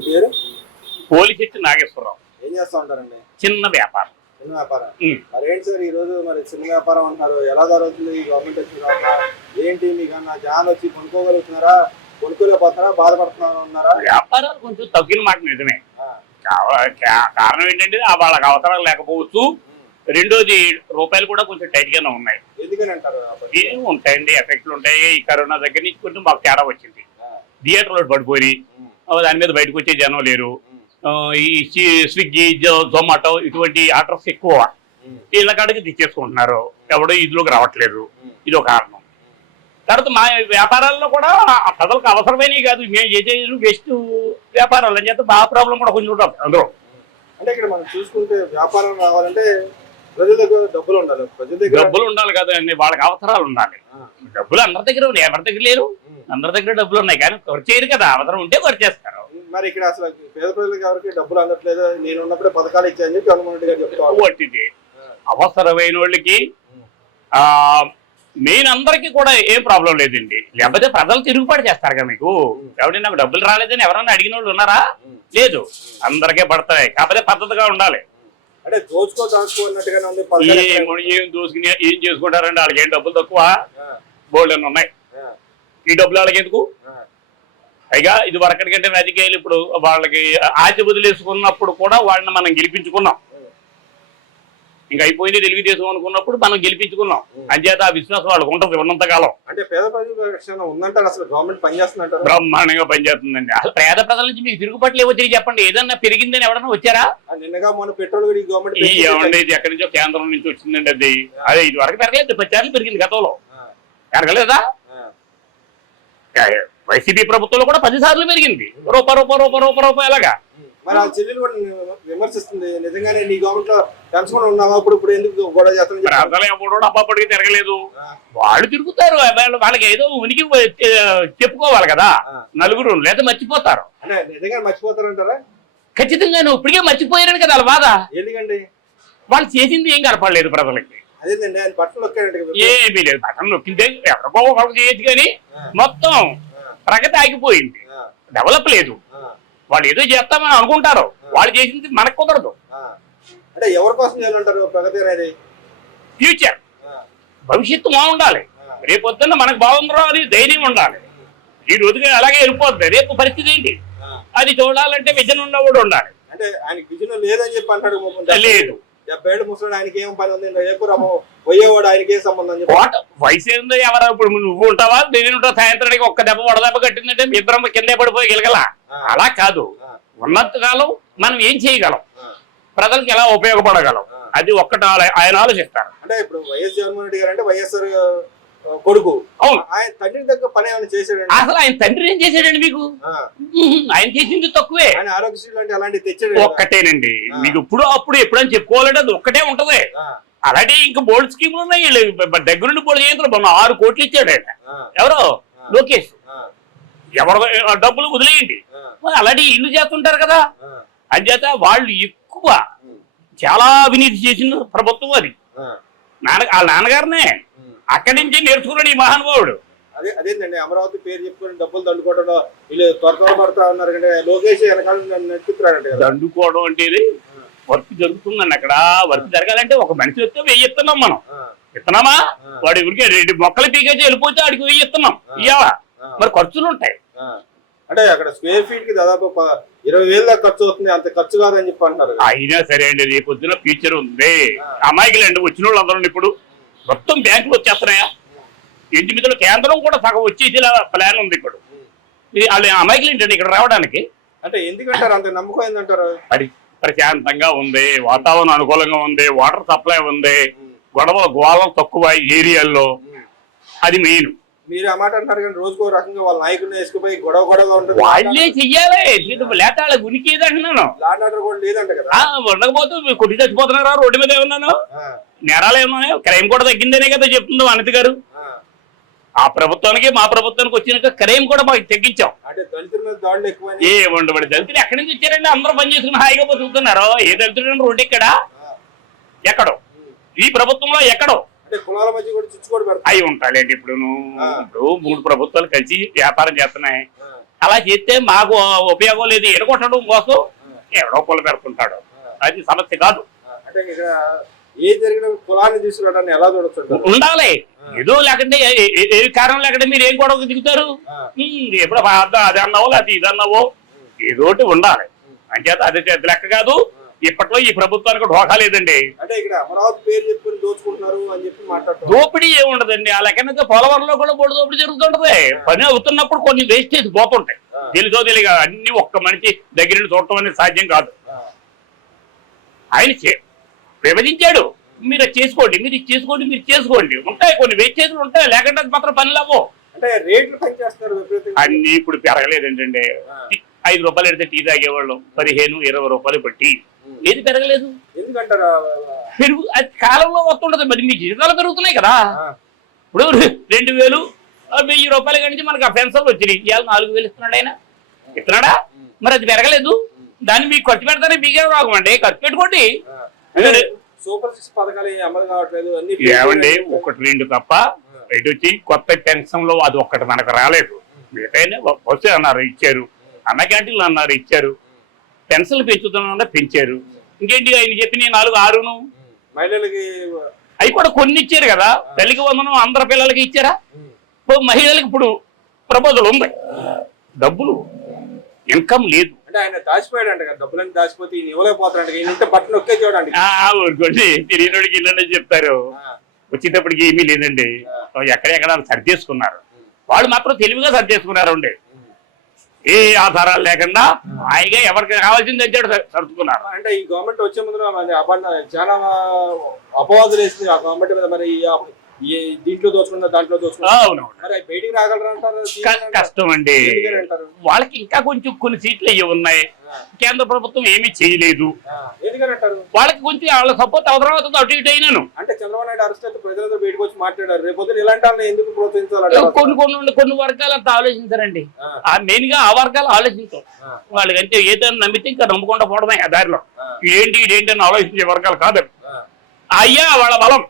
మీ పేరు? పోలిశెట్టి నాగేశ్వరరావు. ఏం చేస్తా ఉంటారండి? చిన్న వ్యాపారం. చిన్న వ్యాపారం. మరి ఏంటి సార్ ఈ రోజు మరి చిన్న వ్యాపారం అంటారు, ఎలా జరుగుతుంది ఈ గవర్నమెంట్ వచ్చిన తర్వాత? ఏంటి మీకన్నా జనాలు వచ్చి కొనుక్కోగలుగుతున్నారా, కొనుక్కోలేకపోతున్నారా, బాధపడుతున్నారా? వ్యాపారాలు కొంచెం తగ్గిన మాట నిజమే. కారణం ఏంటంటే వాళ్ళకి అవసరాలు లేకపోవచ్చు. రెండోది రూపాయలు కూడా కొంచెం టైట్ గానే ఉన్నాయి. ఎందుకని అంటారు? ఉంటాయండి, ఎఫెక్ట్లు ఉంటాయి. ఈ కరోనా దగ్గర నుంచి కొంచెం మాకు తేడా వచ్చింది. థియేటర్లో పడిపోయి దాని మీద బయటకు వచ్చే జనం లేరు. ఈ స్విగ్గీ, జొమాటో ఇటువంటి ఆర్డర్స్ ఎక్కువ వీళ్ళ కాడికి తెచ్చేసుకుంటున్నారు. ఎవడో ఇదిలోకి రావట్లేదు. ఇది ఒక కారణం. తర్వాత మా వ్యాపారాల్లో కూడా ప్రజలకు అవసరమైనవి కాదు, మేము చేసేది బెస్ట్ వ్యాపారాలు అని చెప్పి బాగా ప్రాబ్లం కూడా కొంచెం ఉంటుంది అందులో. అంటే ఇక్కడ మనం చూసుకుంటే వ్యాపారం రావాలంటే ప్రజల దగ్గర డబ్బులు ఉండాలి. ప్రజల దగ్గర డబ్బులు ఉండాలి కదా అండి, వాళ్ళకి అవసరాలు ఉండాలి. డబ్బులు అందరి దగ్గర ఉన్నాయి, ఎవరి దగ్గర లేరు. అందరి దగ్గర డబ్బులు ఉన్నాయి కానీ ఖర్చు చేయరు కదా, అవసరం ఉంటే ఖర్చు చేస్తారు. మరి ఇక్కడ అసలు పేద ప్రజలకు ఎవరికి డబ్బులు అందట్లేదు, నేను ఉన్నప్పుడే పథకాలు ఇచ్చాయని చెప్పి జగన్మోహన్ రెడ్డి గారు చెప్తారు. అవసరమైన వాళ్ళకి మెయిన్ అందరికీ కూడా ఏం ప్రాబ్లం లేదండి. లేకపోతే ప్రజలు తిరుగుబాటు చేస్తారు కదా. మీకు ఎవరైనా నాకు డబ్బులు రాలేదని ఎవరన్నా అడిగిన వాళ్ళు ఉన్నారా? లేదు, అందరికీ పడతాయి. కాకపోతే పద్ధతిగా ఉండాలి. అంటే దోచుకోన్నట్టుగానే ఉంది. ఏం దోసుకుని ఏం చేసుకుంటారండి, వాళ్ళకి ఏం డబ్బులు తక్కువ బోల్డ్ అని ఉన్నాయి. ఈ డబ్బులు వాళ్ళకి ఎందుకు? పైగా ఇది వరకటికంటే రాజకీయాలు ఇప్పుడు వాళ్ళకి ఆశ వదిలేసుకున్నప్పుడు కూడా వాళ్ళని మనం గెలిపించుకున్నాం. ఇంకా అయిపోయింది తెలుగుదేశం అనుకున్నప్పుడు మనం గెలిపించుకున్నాం. అంచేత ఆ విశ్వాసం వాళ్ళకి ఉంటుంది ఉన్నంతకాలం. అంటే పేద ప్రజలు ఉందంటారు, అసలు గవర్నమెంట్ పనిచేస్తుందంటారు. బ్రహ్మాండంగా పనిచేస్తుందండి. అసలు పేద ప్రజల నుంచి మీకు తిరుగుబాట్లు ఏవో తిరిగి చెప్పండి. ఏదన్నా పెరిగిందని ఎవరన్నా వచ్చారా? నిన్నగా మన పెట్రోల్ గవర్నమెంట్ ఏమండి, ఇది ఎక్కడి నుంచో కేంద్రం నుంచి వచ్చిందండి. అది అదే ఇది వరకు పెరగలేదు, 10 సార్లు పెరిగింది గతంలో. పెరగలేదా? వైసీపీ ప్రభుత్వంలో కూడా 10 సార్లు పెరిగింది. రూపాయి ఎలాగా. మరి ఆ చెల్లెలు కూడా విమర్శిస్తుంది, నిజంగానే నీ గవర్నమెంట్ లో పెంచకుండా ఉన్నావా, ఇప్పుడు ఎందుకు గొడవ చేస్తున్నారు? అసలు ఎప్పుడు అప్పటికి తిరగలేదు. వాళ్ళు తిరుగుతారు, వాళ్ళకి ఏదో ఉనికి చెప్పుకోవాలి కదా నలుగురు, లేదా మర్చిపోతారు. అంటే నిజంగా మర్చిపోతారంటారా? ఖచ్చితంగా నువ్వు ఇప్పటికే మర్చిపోయారని కదా వాళ్ళ బాధ. ఎందుకండి? వాళ్ళు చేసింది ఏం కనపడలేదు ప్రజలకి. అదేండి, ఆయన బట్టలు నొక్కారంట. ఏమీ లేదు, బట్టలు నొక్కిందే ఎవరికో ఒకరికి చేయొచ్చు కానీ మొత్తం ప్రగతి ఆగిపోయింది, డెవలప్ లేదు. వాళ్ళు ఏదో చేస్తామని అనుకుంటారు, వాళ్ళు చేసింది మనకు కుదరదు. అంటే ఎవరి కోసం చేయాలంటారు ప్రగతి అనేది? ఫ్యూచర్, భవిష్యత్తు బాగుండాలి. రేపు పొద్దున్న మనకు బాగుందో అని ధైర్యం ఉండాలి. ఈ రోజుగా అలాగే వెళ్ళిపోద్ది, రేపు పరిస్థితి ఏంటి అది చూడాలంటే విజన్ ఉన్నవాడు ఉండాలి. అంటే ఆయనకి విజన్ లేదని చెప్పి అంటాడు. లేదు, 70 ఏళ్ళు ముసలి ఆయనకి ఏం పని ఉంది, రేపు పోయేవాడు ఆయనకి ఏం సంబంధం? వయసు ఏందో ఎవరు? ఇప్పుడు నువ్వు ఉంటావా, నేను ఉంటావు. సాయంత్రానికి ఒక్క దెబ్బ వడదెబ్బ కట్టిందంటే ఇద్దరం కిందే పడిపోయి గెలగలా. అలా కాదు, ఉన్నంతకాలం మనం ఏం చేయగలం, ప్రజలకు ఎలా ఉపయోగపడగలం, అది ఒక్కటి ఆయన ఆలోచిస్తారు. అంటే ఇప్పుడు వైఎస్ జగన్మోహన్ రెడ్డి గారు అంటే వైఎస్ఆర్ కొడుకు. అవును, ఆయన తండ్రి దగ్గర పని ఏమైనా చేశాడు? అసలు ఆయన తండ్రి ఏం చేశాడండి మీకు? ఆయన చేసింది తక్కువే. ఆయన ఆరోగ్యశ్రీ లాంటి అలాంటివి తెచ్చాడు. ఒక్కటేనండి మీకు ఇప్పుడు అప్పుడు ఎప్పుడని చెప్పుకోవాలంటే అది ఒక్కటే ఉంటది. అలాంటి ఇంకా బోర్డు స్కీములు ఉన్నాయి. దగ్గరుండి బోర్డు చేయించారు. 6 కోట్లు ఇచ్చాడు ఆయన. ఎవరో లోకేష్. ఎవరు డబ్బులు వదిలేయండి, అలాంటి ఇల్లు చేస్తుంటారు కదా. అంచేత వాళ్ళు ఎక్కువ చాలా అవినీతి చేసిన ప్రభుత్వం అది. వాళ్ళ నాన్నగారినే అక్కడి నుంచి నేర్చుకున్నాడు ఈ మహానుభావుడు. అదేంటండి, అమరావతి పేరు చెప్పుకొని డబ్బులు దండుకోవడంలో వీళ్ళు త్వర పడతా ఉన్నారు కంటే లోకేష్ వెనకాల నెట్టుకున్నారంటే. దండుకోవడం అంటే వర్క్ జరుగుతుందండి. అక్కడ వర్క్ జరగాలంటే ఒక మనిషి వస్తే 1000 ఇస్తున్నాం మనం. ఇస్తున్నామా? వాడి ఊరికి 2 మొక్కలు పీకేసి వెళ్ళిపోతే వాడికి 1000 ఇస్తున్నాం. ఇయ్యావా? మరి ఖర్చులు ఉంటాయి. అంటే అక్కడ స్క్వేర్ ఫీట్ కి దాదాపు 20,000 దాకా ఖర్చు అవుతుంది. అంత ఖర్చు కాదని చెప్పి అంటారు. అయినా సరే అండి, రేపు పొద్దున ఫ్యూచర్ ఉంది. అమాయకులు అండి వచ్చిన వాళ్ళు అందరూ ఇప్పుడు మొత్తం బ్యాంకులు వచ్చేస్తున్నాయా? ఇంటి మీద కేంద్రం కూడా సగం వచ్చేసి ప్లాన్ ఉంది. ఇప్పుడు వాళ్ళు అమాయకులు ఏంటండి ఇక్కడ రావడానికి? అంటే ఎందుకంటారు అంత నమ్మకం ఏంటంటారు? ప్రశాంతంగా ఉంది, వాతావరణం అనుకూలంగా ఉంది, వాటర్ సప్లై ఉంది, గోళం తక్కువ ఏరియాల్లో, అది మెయిన్. మీరు ఆ మాట అంటారు కానీ రోజుకో రకంగా వాళ్ళ నాయకుడిని వేసుకుపోయి గొడవగా ఉంటుంది. వాళ్ళే చెయ్యాలి, లేట ఉనికి ఏదంటున్నాను. లాండ్ ఆర్డర్ కూడా లేదంట కదా. ఉండకపోతే కొట్టి చచ్చిపోతున్నారా రోడ్డు మీద ఏమన్నాను? నేరాలు ఏమన్నా? క్రైమ్ కూడా తగ్గిందనే కదా చెప్తుందో అనిత గారు. ఆ ప్రభుత్వానికి మా ప్రభుత్వానికి వచ్చినాక క్రైమ్ కూడా మాకు తగ్గించాం. ఏమండి దళితులు ఎక్కడి నుంచి వచ్చారండి? అందరూ పని చేసుకుని హాయిగా బతుకుతున్నారు. ఏ దళితుడు రోడ్డు ఎక్కడో ఈ ప్రభుత్వంలో ఎక్కడో కులాల మధ్య కూడా అయి ఉంటాయండి. ఇప్పుడు 3 ప్రభుత్వాలు కలిసి వ్యాపారం చేస్తున్నాయి. అలా చేస్తే మాకు ఉపయోగం లేదు, ఎడగొట్టడం కోసం ఎవడో కుల పెడుతుంటాడు. అది సమస్య కాదు. అంటే ఇక్కడ ఏ జరిగిన కులాన్ని తీసుకురావడాన్ని ఎలా చూడొచ్చు? ఉండాలి. ఏదో లేకుంటే ఏ కారణం లేకుండా మీరు ఏం గొడవ దిగుతారు? ఎప్పుడు అది అన్నావో అది ఇది అన్నావో ఏదోటి ఉండాలి. అంచేత అది లెక్క కాదు. ఇప్పట్లో ఈ ప్రభుత్వానికి ఢోకా లేదండి. అంటే ఇక్కడ అమరావతి పేరు చెప్పుకుని దోచుకుంటున్నారు అని చెప్పి మాట్లాడుతున్నారు. దోపిడీ ఏముండదండి. ఆ లెక్కనైతే పోలవరంలో కూడా బోర్డు దోపిడీ జరుగుతుంటది. పని అవుతున్నప్పుడు కొన్ని వేస్టేజ్ పోతుంటాయి. తెలుసో తెలియక అన్ని ఒక్క మనిషి దగ్గర చూడటం అనేది సాధ్యం కాదు. ఆయన విభజించాడు, మీరు చేసుకోండి, మీరు చేసుకోండి, మీరు చేసుకోండి. ఉంటాయి కొన్ని వేస్టేజ్లు ఉంటాయి, లేకుంటే అది మాత్రం పని లేవు. అంటే రేట్లు పెంచేస్తారు అన్ని ఇప్పుడు పెరగలేదండి. 5 రూపాయలు ఎడితే టీ తాగేవాళ్ళు 15-20 రూపాయలు ఇప్పుడు టీ. ఏది పెరగలేదు ఎందుకంటారా? పెరుగు అది కాలంలో వస్తుంటది. మరి మీ జీతాలు పెరుగుతున్నాయి కదా. ఇప్పుడు 2000 1000 రూపాయల నుంచి మనకు ఆ పెన్షన్లు వచ్చినాయి. ఇవాళ 4000 ఇస్తున్నాడు ఆయన, ఇస్తున్నాడా? మరి అది పెరగలేదు. దాన్ని మీకు ఖర్చు పెడతానే మీకే రాగమండి, ఖర్చు పెట్టుకోండి. సూపర్ 6 పథకాలు అమలు కావట్లేదు. ఏమండి 1-2 తప్ప ఇటు వచ్చి కొత్త పెన్షన్లో అది ఒక్కటి మనకు రాలేదు. మిగతా వస్తే అన్నారు ఇచ్చారు, అన్న క్యాంటీన్లు అన్నారు ఇచ్చారు, పెన్షన్లు పెంచుతున్నా పెంచారు. ఇంకేంటి ఆయన చెప్పిన 4-6 మహిళలకి అవి కూడా కొన్ని ఇచ్చారు కదా. తల్లికి వందనం అందరి పిల్లలకి ఇచ్చారా? మహిళలకు ఇప్పుడు ప్రపోజల్ ఉంది, డబ్బులు ఇన్కమ్ లేదు. అంటే ఆయన దాచిపోయాడు అంట కదా, డబ్బులన్నీ దాచిపోతే ఈయన ఇవ్వలేకపోతాడు. ఇంత బట్టలు ఒకే చూడండి. ఊరుకోండి, తిరిగినోడికి ఇల్లని చెప్తారు. వచ్చేటప్పటికి ఏమీ లేదండి. ఎక్కడెక్కడ సర్దేసుకున్నారు. వాళ్ళు మాత్రం తెలివిగా సర్దేసుకున్నారు అండి. ఏ ఆధారాలు లేకుండా హాయిగా ఎవరికి కావాల్సింది వచ్చాడు సర్దుకున్నారు. అంటే ఈ గవర్నమెంట్ వచ్చే ముందు చాలా అపవాదులు వేసింది ఆ గవర్నమెంట్ మీద. మరి దీంట్లో దోచుకున్నా దాంట్లో దోచుకున్నా మరి బయటికి రాగలరా అంటారు? కష్టం అండి. వాళ్ళకి ఇంకా కొంచెం కొన్ని సీట్లు అయ్యి ఉన్నాయి. కేంద్ర ప్రభుత్వం ఏమీ చేయలేదు. ఎందుకని అంటారు? వాళ్ళకి కొంచెం వాళ్ళ సపోర్ట్ అవసరం అవుతుంది. అటు ఇటు అయినాను. అంటే చంద్రబాబు నాయుడు అరెస్ట్ అయితే ప్రజలతో బయటకు వచ్చి మాట్లాడారు. రేపు ఇలాంటి వాళ్ళని ఎందుకు ప్రోత్సహించాలి? కొన్ని వర్గాలు అంతా ఆలోచించారండి. ఆ మెయిన్ గా ఆ వర్గాలు ఆలోచించారు. వాళ్ళకంటే ఏదైనా నమ్మితే ఇంకా నమ్మకుండా పోవడమే ఆ దారిలో. ఇదేంటి అని ఆలోచించే వర్గాలు కాదు. అయ్యా వాళ్ళ బలం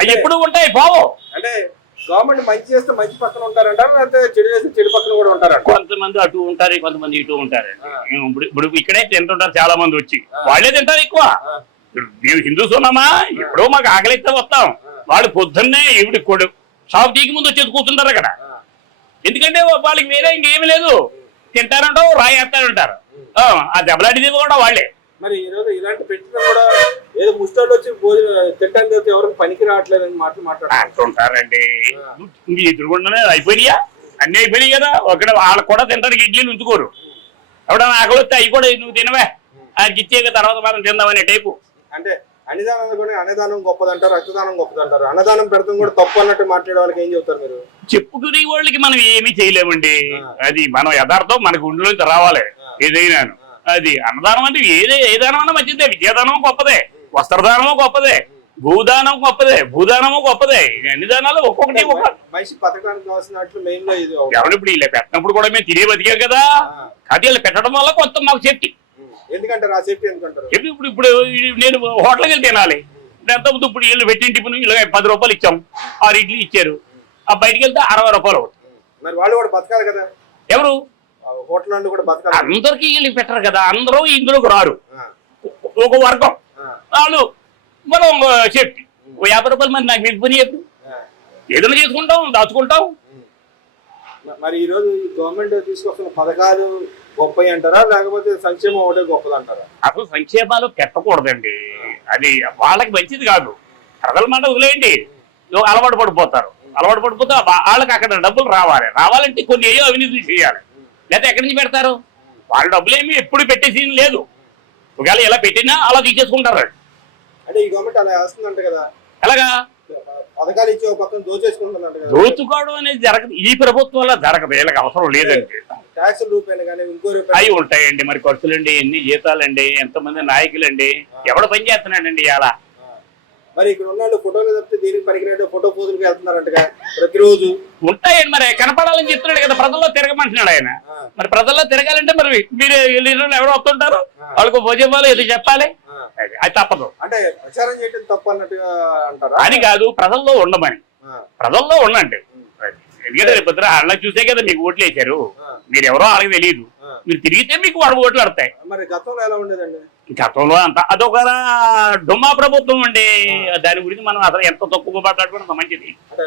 అవి ఎప్పుడు ఉంటాయి పోవు. అంటే గవర్నమెంట్ మంచి చేస్తే మంచి పక్కన ఉంటారంటారు, లేకపోతే చెడు చేస్తే చెడు పక్కన కూడా ఉంటారు. కొంతమంది అటు ఉంటారు, కొంతమంది ఇటు ఉంటారు. ఇప్పుడు ఇక్కడే తింటుంటారు చాలా మంది వచ్చి, వాళ్ళే తింటారు ఎక్కువ. మేము హిందూస్ ఉన్నామా, ఎప్పుడో మాకు ఆకలిస్తే వస్తాం. వాళ్ళు పొద్దున్నే ఇవిడి కొడు షాప్ తీకి ముందు వచ్చేది కూర్చుంటారు అక్కడ. ఎందుకంటే వాళ్ళకి వేరే ఇంకేమీ లేదు. తింటారంటావు, రాయేస్తారంటారు. ఆ దెబ్బలాంటిది కూడా వాళ్ళే. మరి ఈ రోజు ఇలాంటి పెట్టిన కూడా ఏదో ముస్తాడు వచ్చి భోజనం తింటాను ఎవరికి పనికి రావట్లేదని అంటుంటారండి. మీ ఎదురుకుండానే అయిపోయినాయా? అన్ని అయిపోయినాయి కదా. ఒకటి వాళ్ళకి కూడా తింటానికి ఇడ్లీలు ఉంచుకోరు. ఎవడన్నా ఆకలి వస్తే అవి కూడా నువ్వు తినవే, ఆయనకి ఇచ్చేక తర్వాత మనం తిందామనే టైపు. అంటే అన్నదానం కూడా అన్నదానం గొప్పదంటారు, రక్తదానం గొప్పదంటారు. అన్నదానం పెడతాం కూడా తప్పు అన్నట్టు మాట్లాడే వాళ్ళకి ఏం చెప్తారు మీరు? చెప్పుకునే వాళ్ళకి మనం ఏమీ చేయలేమండి. అది మనం యథార్థం మనకు ఉండిలోంచి రావాలి. ఏదైనాను అది అన్నదానం అంటే ఏ దానం అన్నా మంచిదే. విద్యాదానం గొప్పదే, వస్త్రదానము గొప్పదే, భూదానం గొప్పదే, భూదానము గొప్పదే. అన్ని దానాలు ఒక్కొక్కటి మనిషి బతకడానికి కావాల్సినట్లు మెయిన్ లో ఇది. ఎవరు ఇలా పెట్టినప్పుడు కూడా మేము తినే బతికాం కదా. అది ఇలా పెట్టడం వల్ల కొంత మాకు సేఫ్టీ. ఎందుకంటారు ఆ సేఫ్టీ? ఎందుకంటారు? ఇప్పుడు నేను హోటల్కి వెళ్ళి తినాలి. ఎంతమంది ఇప్పుడు వీళ్ళు పెట్టిన టిఫిన్ ఇలా 10 రూపాయలు ఇచ్చాం, 6 ఇడ్లీ ఇచ్చారు. ఆ బయటికి వెళ్తే 60 రూపాయలు అవుతుంది. మరి వాళ్ళు కూడా బతకాలి కదా. ఎవరు? హోటల్ కూడా బతకాలి. అందరికీ వీళ్ళు పెట్టరు కదా, అందరూ ఇందులోకి రారు. ఒక వర్గం వాళ్ళు మనం సేఫ్టీ. 50 రూపాయలు మరి నాకు మీకు పని చెప్పు, ఏదైనా చేసుకుంటాం, దాచుకుంటాం. మరి ఈ రోజు గవర్నమెంట్ తీసుకొస్తున్న పథకాలు గొప్పవి అంటారా, లేకపోతే సంక్షేమం ఒకటే గొప్పది అంటారా? అసలు సంక్షేమాలు పెట్టకూడదండి. అది వాళ్ళకి మంచిది కాదు. ప్రజల మాట వదిలేయండి, అలవాటు పడిపోతారు. అలవాటు పడిపోతే వాళ్ళకి అక్కడ డబ్బులు రావాలంటే కొన్ని ఏయో అవినీతి చేయాలి. లేదా ఎక్కడి నుంచి పెడతారు? వాళ్ళ డబ్బులు ఏమి ఎప్పుడు పెట్టేసి లేదు. ఒకవేళ ఎలా పెట్టినా అలా తీసేసుకుంటారు. అంటే ఈ గవర్నమెంట్ అలా వేస్తుందంట కదా. ఎలాగా? పథకాలు ఇచ్చి ఒక పక్కన దోచేసుకుంటుందంట కదా. దోచుకోవడం అనేది జరగదు. ఈ ప్రభుత్వంలో జరగదు. వీళ్ళకి అవసరం లేదండి. ట్యాక్సుల రూపాయలు కానీ ఇంకో రూపాయలు అవి ఉంటాయండి. మరి ఖర్చులండి, ఎన్ని జీతాలండి, ఎంతమంది నాయకులండి, ఎవడు పని చేస్తున్నాడండి ఇలా. మరి ఇక్కడ ఉన్న ఫోటోలు తప్పితే దీనికి పనికినట్టు ఫోటో పోజులకి వెళ్తున్నారంటగా ప్రతిరోజు. ఉంటాయండి, మరి కనపడాలని చెప్తున్నాడు కదా, ప్రజల్లో తిరగమంటున్నాడు ఆయన. మరి ప్రజల్లో తిరగాలంటే మరి మీరు ఎవరు వస్తుంటారు, వాళ్ళకు భోజనాలు ఇది చెప్పాలి. అది తప్పదు. అంటే ప్రచారం చేయడం తప్పు అన్నట్టుగా అంటారా? అని కాదు, ప్రజల్లో ఉండమని. ప్రజల్లో ఉండండి. ఎందుకంటే రేపు అలా చూసే కదా మీకు ఓట్లు వేశారు. మీరు ఎవరో వాళ్ళకి తెలియదు. మీరు తిరిగితే మీకు వాడు ఓట్లు పడతాయి. మరి గతంలో ఎలా ఉండేదండి? గతంలో అంత అదొక డుమ్మా ప్రభుత్వం అండి. దాని గురించి మనం అసలు ఎంత తక్కువ మాట్లాడుకోవడం అంత మంచిది. అంటే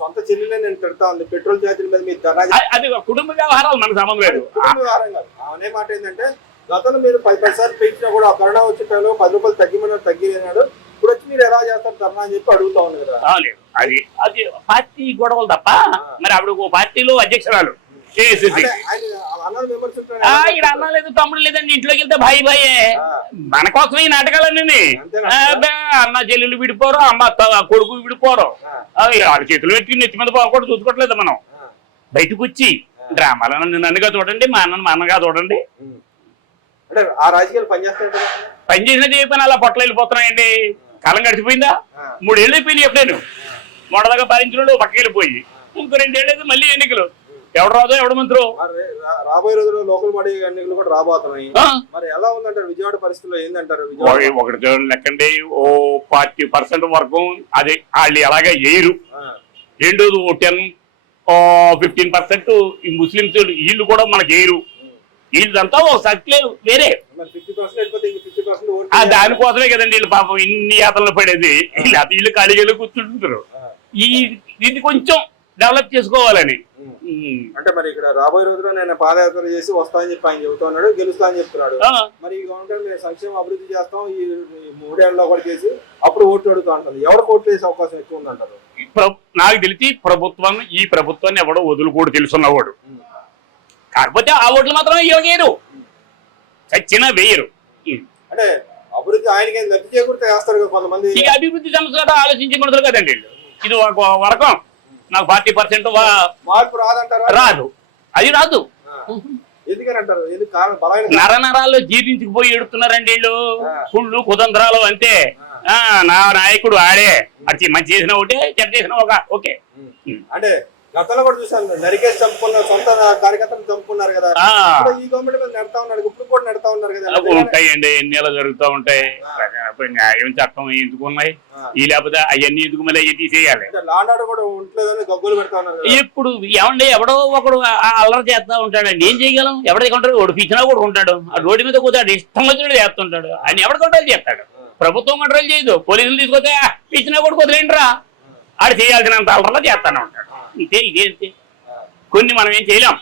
సొంత చెల్లెలే నేను తిడతా ఉంది పెట్రోల్ ఛార్జీల మీద మీరు ధర్నా అది కుటుంబ వ్యవహారాలు మనకు సంబంధం లేదు. కుటుంబ వ్యవహారం కాదు. అనే మాట ఏంటంటే గతంలో మీరు 10 సార్లు పెంచినా కూడా కరోనా వచ్చే టైంలో 10 రూపాయలు తగ్గిమన్నాడు తగ్గినాడు. ఇప్పుడు వచ్చి మీరు ఎలా చేస్తారు ధర్నా అని చెప్పి అడుగుతా ఉంది కదా. లేదు అది అది పార్టీ గొడవలు తప్ప. మరి అప్పుడు ఒక పార్టీలో అధ్యక్షురాలు ఇక్కడ అన్న లేదు తమ్ముడు లేదండి. ఇంట్లోకి వెళ్తే భాయి భాయే. మన కోసం ఈ నాటకాలన్నీ. అన్న చెల్లెలు విడిపోరు, అమ్మ కొడుకు విడిపోరు. వాళ్ళ చేతులు పెట్టి నెత్తి మీద పోకూడదు చూసుకోవట్లేదు మనం. బయటకు వచ్చి డ్రామాలను నన్నుగా చూడండి, మా అన్నగా చూడండి. అంటే ఆ రాజకీయాలు పనిచేస్తాయి. పని చేసినది ఏ పని అలా పొట్టలు వెళ్ళిపోతున్నాయండి. కాలం గడిచిపోయిందా? 3 ఏళ్ళు అయిపోయింది. ఎప్పుడేను మొదలుగా పాలించిన పక్కకి వెళ్ళిపోయి ఇంకో 2 ఏళ్ళు మళ్ళీ ఎన్నికలు. ఎవడు రాజో ఎవడు మంత్రో. రాబోయే రోజుల్లో లోకల్ బాడీ ఎన్నికలు కూడా రాబోతున్నాయి. మరి ఎలా ఉందంటారు విజయవాడ పరిస్థితుల్లో? ఏందంటారు? ఒకటి లెక్కండి, ఓ 40% వరకు అది వాళ్ళు ఎలాగే వేయరు. రెండోది 10-15% ఈ ముస్లింస్ వీళ్ళు కూడా మనకి వేయరు. వీళ్ళంతా ఒక సర్కిల్ వేరే. దానికోసమే కదండి వీళ్ళు పాపం ఇన్ని యాతనలు పడేది. వీళ్ళు ఖాళీగా కూర్చుంటారు. ఇది కొంచెం డెవలప్ చేసుకోవాలని. అంటే మరి ఇక్కడ రాబోయే రోజుల్లో నేను పాదయాత్ర చేసి వస్తానని చెప్పి ఆయన చెబుతా ఉన్నాడు, గెలుస్తా అని చెప్తున్నాడు. మరి ఈ గవర్నమెంట్ మేము సంక్షేమ అభివృద్ధి చేస్తాం ఈ 3 ఏళ్ళలో కూడా చేసి అప్పుడు ఓట్లు అడుగుతా అంటారు. ఎవరు ఓట్లు వేసే అవకాశం ఎక్కువ ఉందంటారు? నాకు తెలిసి ఈ ప్రభుత్వాన్ని ఎవడో వదులుకోడు తెలుసున్నవాడు. కాకపోతే ఆ ఓట్లు మాత్రం వేయరు, చచ్చినా వేయరు. అంటే అభివృద్ధి ఆయనకి లబ్ధి చేకూరితే వేస్తారు కదా కొంతమంది. ఇక అభివృద్ధి సమస్య ఆలోచించకూడదు కదండి. ఇది ఒక వరకం. నాకు 40% మార్పు రాదంటారు. రాదు, అది రాదు. ఎందుకని అంటారు? నరనరాల్లో జీర్ణించుకుపోయి ఎడుతున్నారండి వీళ్ళు. కుళ్ళు కుతంత్రాలు అంతే. నా నాయకుడు ఆడే. అది మంచి చేసిన ఒకటే, చెడ్డ చేసిన ఓకే. అంటే గతంలో కూడా చూసాను నరికేసి చంపుకున్నారు, సొంత కార్యకర్తలు చంపుకున్నారు కదా. ఈ గవర్నమెంట్ మీద నడతా ఉన్నారు, ఇప్పుడు కూడా నడతా ఉన్నారు కదా. ఉంటాయండి, ఎన్నిలా జరుగుతూ ఉంటాయి. న్యాయం చట్టం ఎందుకు ఉన్నాయి? ఈ లేకపోతే అవన్నీ ఎందుకు మళ్ళీ తీసేయాలి. లాండాడు కూడా ఉంటలేదని గబ్బులు పెడతా ఉన్నారు. ఇప్పుడు ఏమండి ఎవడో ఒకడు అల్లరి చేస్తా ఉంటాడండి. ఏం చేయగలం? ఎవరికి ఉంటాడు? ఒకడు పిచ్చినా కూడా ఉంటాడు. ఆ రోడ్డు మీద కూర్చోడు, ఇష్టం వచ్చినట్టు చేస్తుంటాడు. ఆయన ఎవడు కంట్రోల్ చేస్తాడు? ప్రభుత్వం కంట్రోల్ చేయదు. పోలీసులు తీసుకొస్తే పిచ్చినా కూడా కుదిరేంట్రా ఆడు చేయాల్సినంత అల్లరి చేస్తానే ఉంటాడు. ఇదే కొన్ని మనం ఏం చేయలేం.